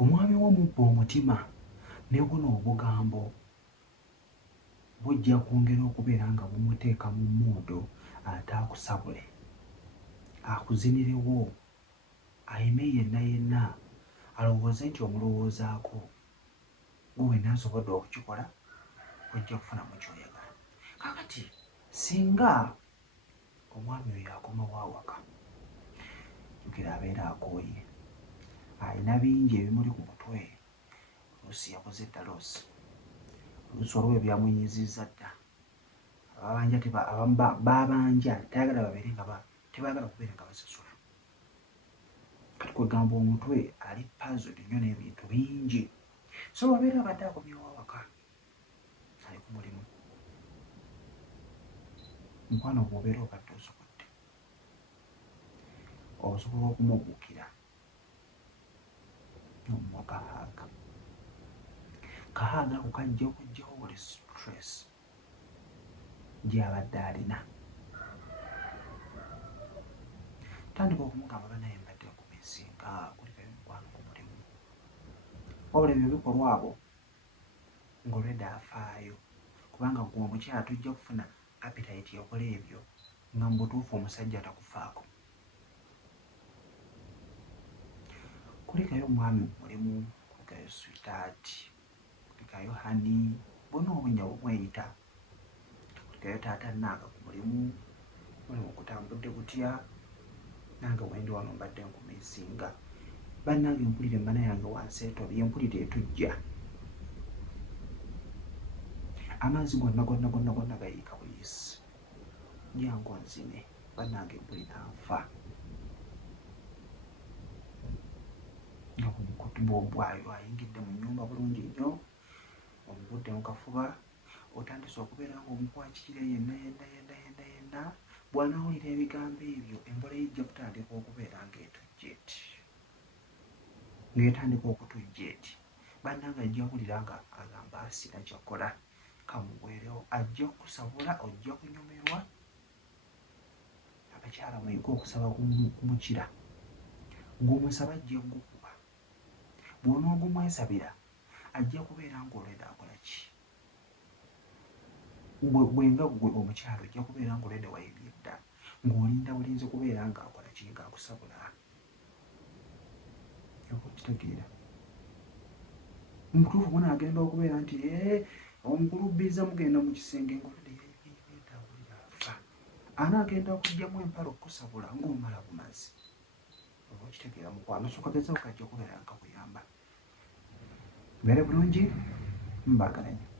omwami w'omubba omutima ne buno obugambo bujja kwongera okubeera nga bumuteeka mu mmuudo ate akusabule akuzinirewo ayime yenna yenna alowooze nti omulowoozaako gwe wenna asobodde okukikola ojja kufunamu ky'oyagala. Kakati singa omwami oyo akomawo awaka jjukira abeera akooye alina bingi ebimuli ku mutwe oluusi yakoze eddaloosi oluusi waliwo ebyamunyizizza dda abamu babanja tayagala babeere nga tebaagala kubeera nga basasula kati kwegamba omutwe ali puzzled nnyo n'ebintu bingi so wabeera abadde akomyewo awaka ali ku mulimu mukwano bw'obeera obadde osokodde osobola okumubuukira n'omuwa kahaaga ako kajja okugjawo buli stress gy'abadde alina tandika okumugamba banaye mbadde nkumisinga kuliko emikwano ku mulimu wabula ebyo bikolwa abo ng'olwedda afaayo kubanga gwe omukyala tujja kufuna appetite yokola ebyo nga mu butuufu omusajja takufaako. Kulikayo omwami mulimu, kulikayo sweetheart, kulikayo hani, bonna obunnya bumweyita, kulikayo taata nange ku mulimu gutambudde gutya nange wendi wano mbadde nkumisinga bannange mpulire emmana yange wansi etobye mpulire etujja amazzi gonna gayiika buyisi jangu nzine bannange mpulira nfa nga bw'obwayo ayingidde mu nnyumba bulungi nnyo omugudde mu kafuba otandise okubeera ng'omukwakirira yenna bw'anaawulira ebigambo ebyo embola ejja kutandika okubeera ng'etandika okutujja eti bannange ajja kuwulira nga agamba asina kyakkola kamuweerewo ajja kukusabula ojja kunyumirwa abakyala mwege okusaba kumukira gwomusaba ajja gukuba bw'onoogumwesabira ajja kubeera ng'olwedda akola ki bwenga gwe omukyalo ojja kubeera ng'olwedda wayibye dda ng'olinda bulinzi kubeera ng'akola ki ng'akusabula okukitegeera mubutuufu munaagenda okubeera nti omukulubiza mugenda mu kisenge ng'olwedda afa anaagenda okugyamu empala okukusabula ng'omala bumazi oba okitegeera mukwano so kagezaako kajja kubeera nkakuyamba beere bulungi mbagalanya.